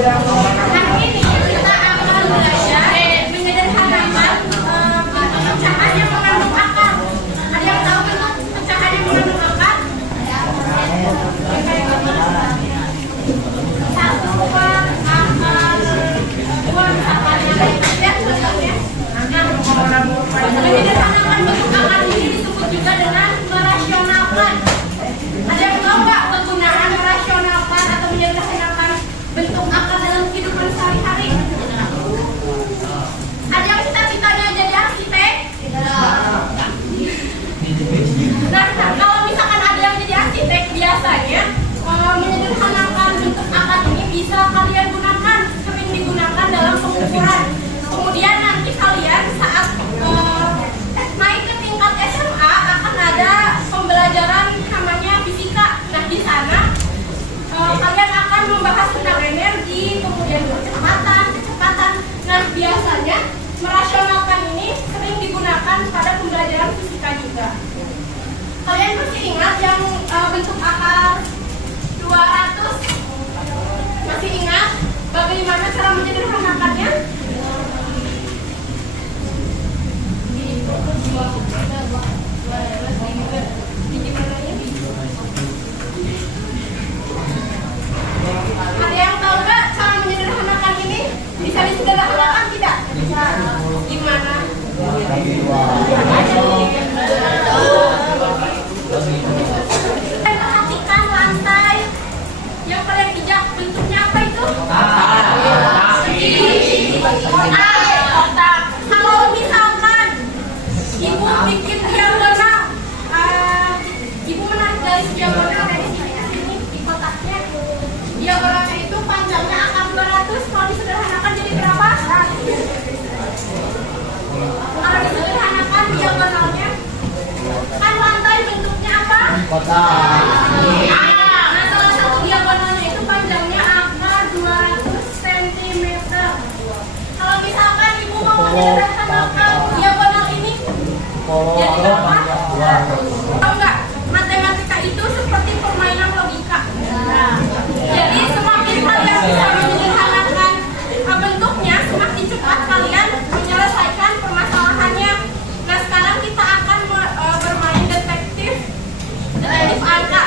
Hari ini kita akan belajar menyederhanakan pecahan yang mengandung akar. Ada yang tahu bentuk pecahan yang mengandung akar? Satu akar, dua misalkan yang lainnya contohnya. Menyederhanakan bentuk akar ini disebut juga dengan merasionalkan. Ada yang tahu nggak penggunaan merasionalkan atau menyederhanakan bentuk akar dalam kehidupan sehari-hari? Ada yang cita-citanya jadi arsitek? Nah, kalau misalkan ada yang jadi arsitek, biasanya menyederhanakan bentuk akar ini bisa kalian gunakan, sering digunakan dalam pengukuran. Kemudian nanti kalian saat naik ke tingkat SMA akan ada pembelajaran namanya fisika. Nah, di sana kalian akan membahas tentang energi, kemudian kecepatan. Nah, biasanya merasionalkan ini sering digunakan pada pembelajaran fisika juga. Kalian masih ingat yang bentuk akar 200? Masih ingat bagaimana cara menyederhanakannya? Ada yang tahu nggak cara menyederhanakan ini? Bisa disederhanakan tidak? Bisa. Gimana? Perhatikan lantai yang kalian pijak, bentuknya apa itu? Kotak. Kalau misalkan ibu bikin diagonal, ibu menarik garis diagonal dari sini ke sini di kotaknya. Diagonalnya itu panjangnya akar 200. Kalau disederhanakan jadi berapa? Kalau disederhanakan diagonalnya, kan lantai bentuknya apa? Kotak. Nah, salah satu diagonalnya itu panjangnya akar 200 cm. Kalau misalkan ibu mau menyederhanakan diagonal ini, jadi berapa? Tahu nggak? Matematika itu seperti permainan logika. Jadi semakin kalian bisa menyederhanakan bentuknya, semakin cepat kalian menyelesaikan permasalahannya. Nah, sekarang kita akan bermain detektif angka.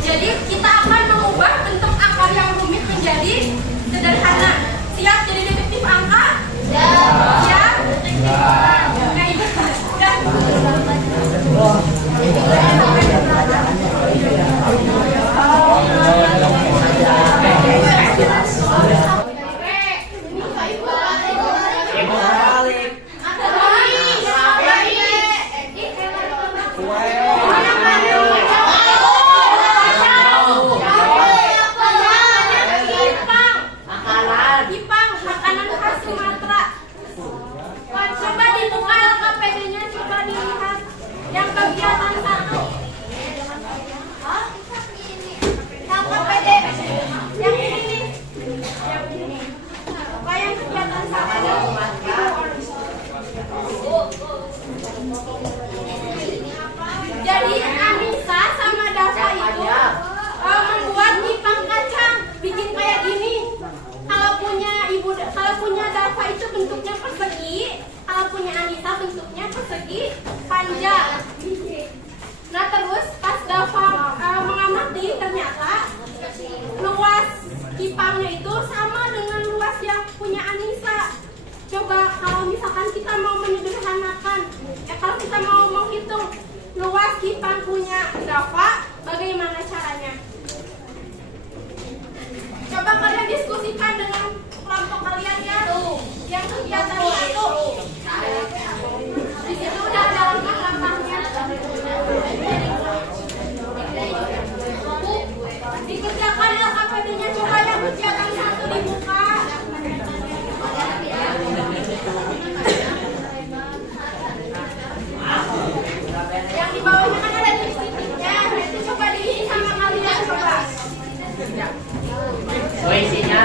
Jadi kita akan mengubah bentuk akar yang rumit menjadi sederhana. Siap jadi detektif angka? Siap? Nah, ibu sudah. Ipang, makanan khas Sumatera. Coba dibuka LKPD-nya, coba dilihat yang kegiatan 1. LKPD yang ini nih, yang ini. Buka yang kegiatan 1. Jadi Anissa sama Dava itu membuat ipang kacang, bikin kayak gini. Kalau punya Dava itu bentuknya persegi, kalau punya Anissa bentuknya persegi panjang. Nah, terus pas Dava mengamati ternyata luas ipangnya itu sama dengan luas yang punya Anissa. Coba kalau misalkan kita mau menyederhanakan, kalau kita mau menghitung luas ipang punya Dava, bagaimana caranya? Coba kalian diskusikan dengan kelompok kalian ya. Yang kegiatan 1. Di situ udah ada langkah-langkahnya. Dikerjakan LKPD-nya, coba yang kegiatan 1 dibuka. Yang di bawahnya kan ada titik-titiknya. Itu coba diisi sama kalian, coba. Isinya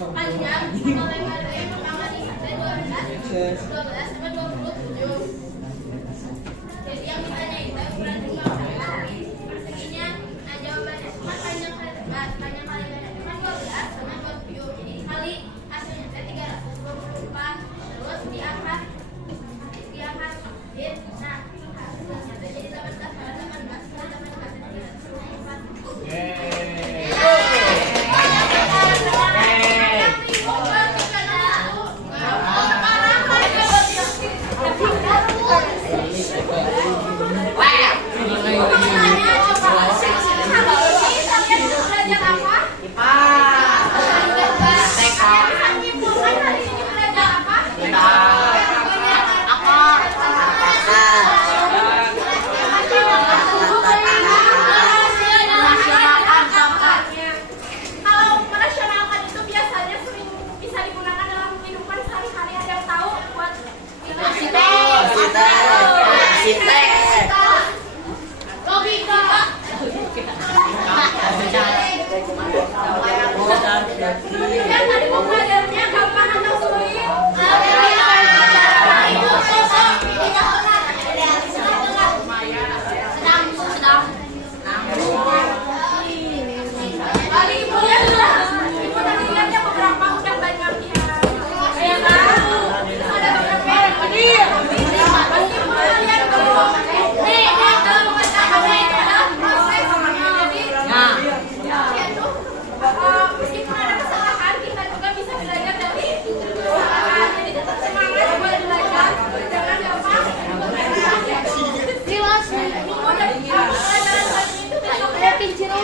Panjang, mulai dari pertama di sampai 12 sampai 27. Jadi yang ditanya itu ukuran 15. Perseginya, jawabannya cuma panjang kali lebar, panjang kali lebar cuma 12 sama 27. Jadi dikali hasilnya 324. Terus diangkat. Nah, hasilnya jadi 18 kali 18 kali 18 jadi 304.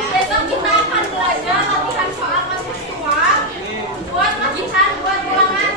Besok kita akan belajar latihan soal mahasiswa buat latihan buat ulangan.